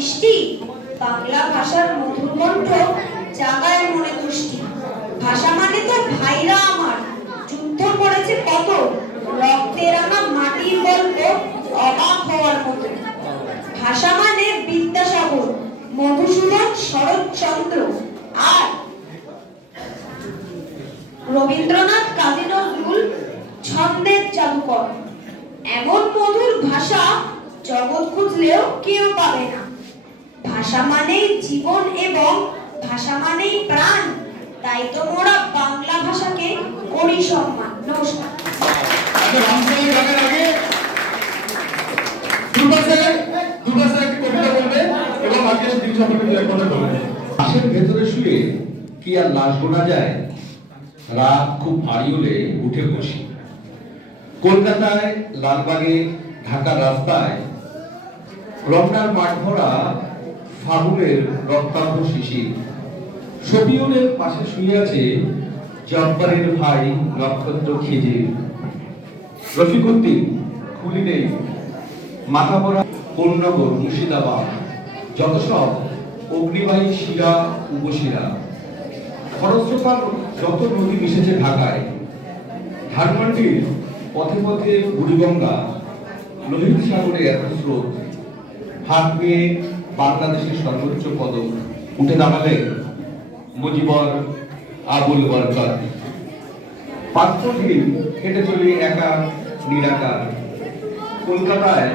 মিষ্টি, বাংলা ভাষার মধুর কণ্ঠ জাগায় মনে তুষ্টি। ভাষা মানে তো ভাইরা আমার, যুদ্ধ করেছে কত, রক্তে রাঙা মাটির গল্প অবাক হওয়ার মতো। ভাষা মানে বিদ্যাসাগর, মধুসূদন, শরৎচন্দ্র আর রবীন্দ্রনাথ, কাজী নজরুল, ছন্দের জাদুকর। এমন মধুর ভাষা জগৎ খুঁজলেও কেউ পাবে না। ভাষা মানেই জীবন এবং ভাষা মানেই প্রাণ। তাই তো মোরা বাংলা ভাষাকে করি সম্মান। নমস্কার। লাশের ভেতরে শুয়ে কি আর লাশ গোনা যায়? রাত খুব ভারী হলে উঠে বসি। কলকাতায় লালবাগে, ঢাকার রাস্তায় রমনার মাঠ ভরা ফাগুনের রক্তাভ শিশির। শফিউলের পাশে শুয়ে আছে জব্বারের ভাই নক্ষত্র খিজির। রফিকুদ্দিন খুলি নেই, মাথা ভরা পূর্ণগর, মুর্শিদাবাদ, যত সব অগ্নিবাহী শিরা, উপশিরা, খরস্রোতার যত নদী মিশেছে ঢাকায়। ধানমন্ডির পথে পথে বুড়িগঙ্গা, লোহিত সাগরে এত স্রোত। হাত পেয়ে বাংলাদেশের সর্বোচ্চ পদক উঠে দাঁড়ালে মুজিবর, আবুল বরকত। পাত্রহীন হেঁটে চলে একা নিরাকার। কলকাতায়,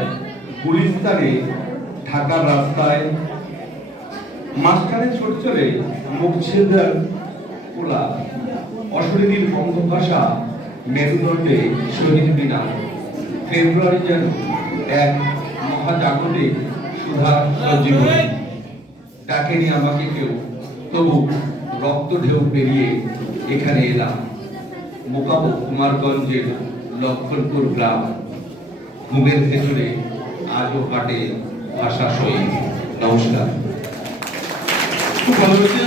গুলিস্তানে, ঢাকার রাস্তায় মাঝখানে ছোট চলে মুখছেদার কোলা। অশরীরীর বঙ্গ ভাষা, মেরুদণ্ডে শহীদ মিনার। ফেব্রুয়ারি যেন এক মহাজাগতিক সুধা সঞ্জীবনী। ডাকেনি আমাকে কেউ, তবু রক্ত ঢেউ পেরিয়ে এখানে এলাম। মোকাবো কুমারগঞ্জের লক্ষণপুর গ্রাম। ঘুমের ভেতরে আজও কাটে ভাষা শহীদ। নমস্কার। খুব ভালো হয়েছে,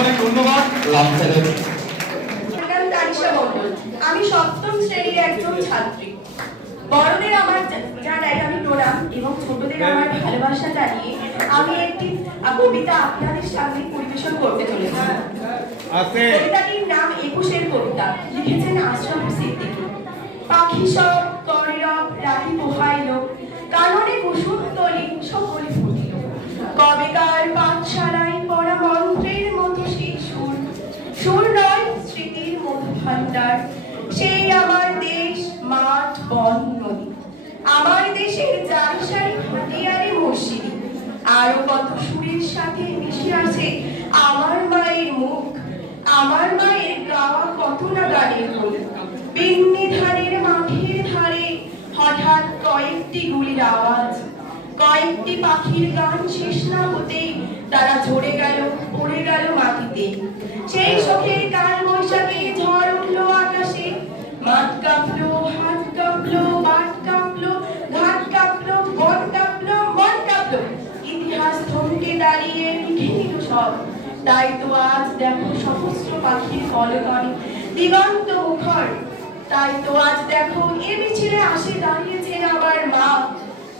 অনেক ধন্যবাদ। আমি সপ্তম শ্রেণীর একজন ছাত্রী। বড়দের আমার জানাই আমি প্রণাম এবং ছোটদের আমার ভালোবাসা জানিয়ে আমি একটি কবিতা আপনাদের সামনে পরিবেশন করতে চলেছি। কবিতাটির নাম ২১-এর কবিতা, লিখেছেন আশরাফ সিদ্দিকী। পাখি সব কররব রাতি পোহাইল, কাননে কুসুম তলি সকলে ফুটিল। কবেকার পাঠশালায় পড়া মন্ত্রের মতো সেই সুর, সুর নয় স্মৃতির মধু ভান্ডার। সেই আমার দেশ, মাঠ, বন, নদী, আমার দেশের জানসারি হাতিয়ারে মসজিদ। আরো কত সুরের সাথে মিশে আছে আমার মায়ের মুখ, আমার মায়ের গাওয়া কত না গানের বই। বিন্নি ধানের মাঠের ধারে হঠাৎ কয়েকটি গুলির আওয়াজ, কয়েকটি পাখির গান শেষ না হতেই তারা ঝরে গেল, পড়ে গেল মাটিতে। সেই শোকের কাল বৈশাখে ঝড় উঠলো আকাশে। মাঠ কাঁপলো, হাত কাঁপলো, বাট কাঁপলো, ঘাট কাঁপলো, বন কাঁপলো, মন কাঁপলো। ইতিহাস থমকে দাঁড়িয়ে লিখে নিল সব। তাই তো আজ দেখো সহস্র পাখির কলকানে দিগন্ত মুখর। তাই তো আজ দেখো এ মিছিলে আসে দাঁড়িয়েছেন আমার মা,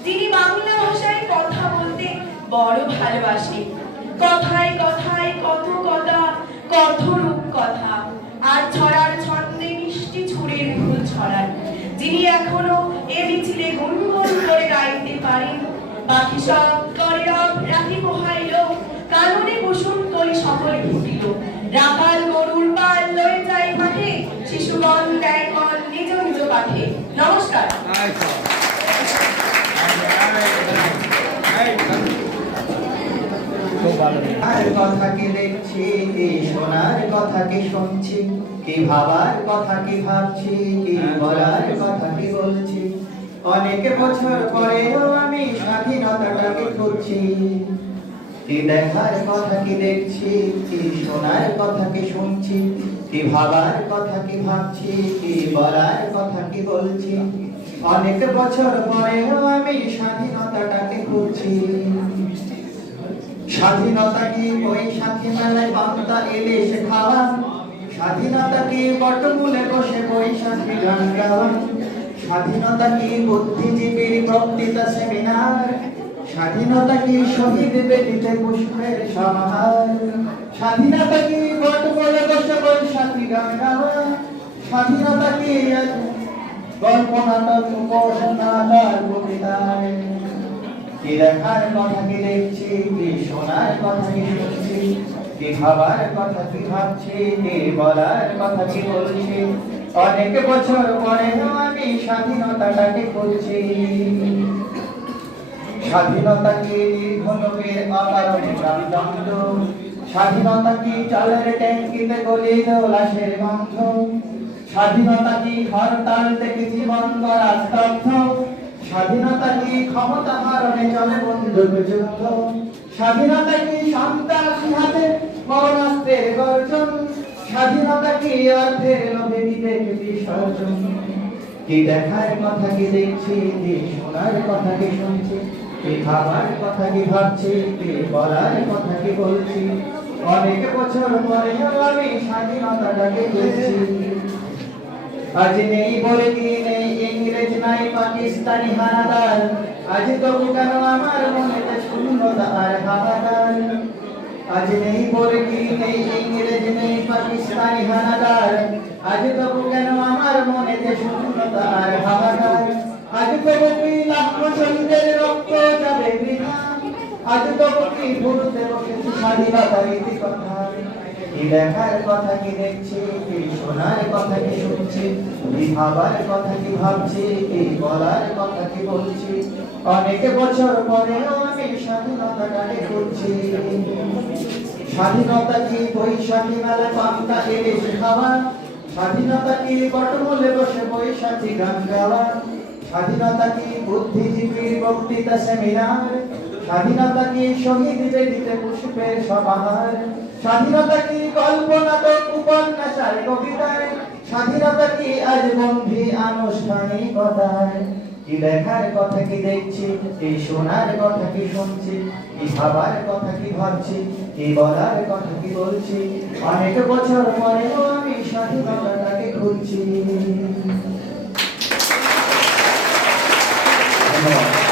যিনি বাংলা ভাষায় কথা বলতে বড় ভালোবাসে। কথায় কথায় কত কথা, কত রূপ কথা, আর ছড়ার ছন্দে মিষ্টি ছুরের ফুল ছড়ান। যিনি এখনো এ মিছিলে গুনগুন করে গাইতে পারেন। পাখি সব কররব রাতি পোহাইল, কাননে কুসুম তলি সকলে ফুটিল। রাখাল গরুর পাল লয়ে যায় মাঠে, শিশুগণ দেয় মন নিজ নিজ পাঠে। নমস্কার। আর কথা কি দেখছি, কি শোনার কথা কি শুনছি, কি ভাবার কথা কি ভাবছি, কি বলার কথা কি বলছি। অনেক বছর পরেও আমি স্বাধীনতাটাকে খুঁজছি। কি দেখার কথা কি দেখছি, কি শোনার কথা কি শুনছি, কি ভাবার কথা কি ভাবছি, কি বলার কথা কি বলছি। অনেক বছর পরেও আমি স্বাধীনতাটাকে খুঁজছি। স্বাধীনতা কি বৈশাখী মেলায় পান্তা ইলিশ খাওয়া, স্বাধীনতা কি বটমূলে বসে বৈশাখী গান গাওয়া, স্বাধীনতা কি বুদ্ধিজীবীর বক্তৃতা সেমিনার, স্বাধীনতা কি শহীদ বেদিতে পুষ্পের সমাহার, স্বাধীনতা কি বট বলে বসে বৈশাখী গান গাওয়া, স্বাধীনতা কি আজ গল্প নাটক উপন্যাস কবিতায়, কি দেখার কথা কি দেখছি, কি শোনার কথা কি শুনছি, কি ভাবার কথা কি ভাবছি, কি বলার কথা কি বলছি, অনেক বছর পরেও আমি স্বাধীনতাটাকে খুঁজছি। স্বাধীনতা কি নির্ঘনকের অকারণ প্রাণদণ্ড, স্বাধীনতা কি চালের ট্যাঙ্কিতে গলিত লাশের গন্ধ, স্বাধীনতা কি হরতাল থেকে জীবন গড়া স্তব্ধ, স্বাধীনতা কি ক্ষমতা হারণে চলে বন্দুক যুদ্ধ, স্বাধীনতা কি সন্ত্রাসী হাতে মরণাস্ত্রের গর্জন, স্বাধীনতা কি অর্থের লোভে বিবেক বিসর্জন, কি দেখার কথা কি দেখছি, কি শোনার কথা কি শুনছি, কি খাবার কথা কি ভাবছি, কি বলার কথা কি বলছি, অনেক বছর পরেও আমি স্বাধীনতাটাকে খুঁজছি। আজ নেই বলে কি নেই ইংরেজ নাই পাকিস্তানি হানাদার, আজ তবু কেন আমার মনেতে শূন্যতা আর হাহাকার, আজ নেই বলে কি নেই ইংরেজ নেই পাকিস্তানি হানাদার, আজ তবু কেন আমার মনেতে শূন্যতা আর হাহাকার, আজ তবু কি লাখো শহীদের রক্ত যাবে বৃথা, আজ তবু কি ভুলতে বসেছি স্বাধীনতার ইতিকথা, কি দেখার কথা কি দেখছি, কি শোনার কথা কি শুনছি, কি ভাবার কথা কি ভাবছি, কি বলার কথা কি বলছি, অনেক বছর পরেও আমি স্বাধীনতাটাকে খুঁজছি। স্বাধীনতা কি বৈশাখী মেলা পান্তা ইলিশ খাওয়া, স্বাধীনতা কি বটমূলে বসে বৈশাখী গান গাওয়া, স্বাধীনতা কি বুদ্ধিজীবীর বক্তৃতা সেমিনার, স্বাধীনতা কি শহীদ বেদিতে পুষ্পের সমাহার, স্বাধীনতা কি গল্প নাটক উপন্যাস আর কবিতায়, স্বাধীনতা কি আজ বন্ধি আনুষ্ঠানিকতায়, কি দেখার কথা কি দেখছি, কি শোনার কথা কি শুনছি, কি ভাবার কথা কি ভাবছি, কি বলার কথা কি বলছি, অনেক বছর পরেও আমি স্বাধীনতাটাকে খুঁজছি। ধন্যবাদ।